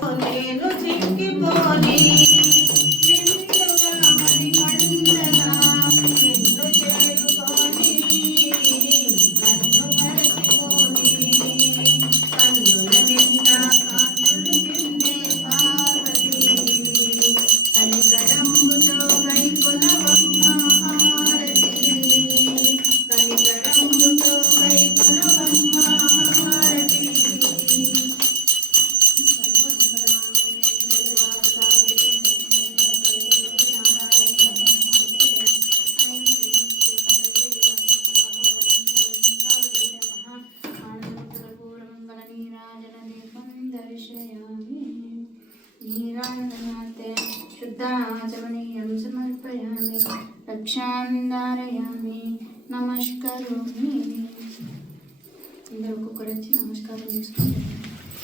Con el. దర్శయామి నీరాధనాథే శుద్ధ ఆచరణీయం సమర్పయామి రక్షామి నమస్కారం చేసుకుంటున్నాను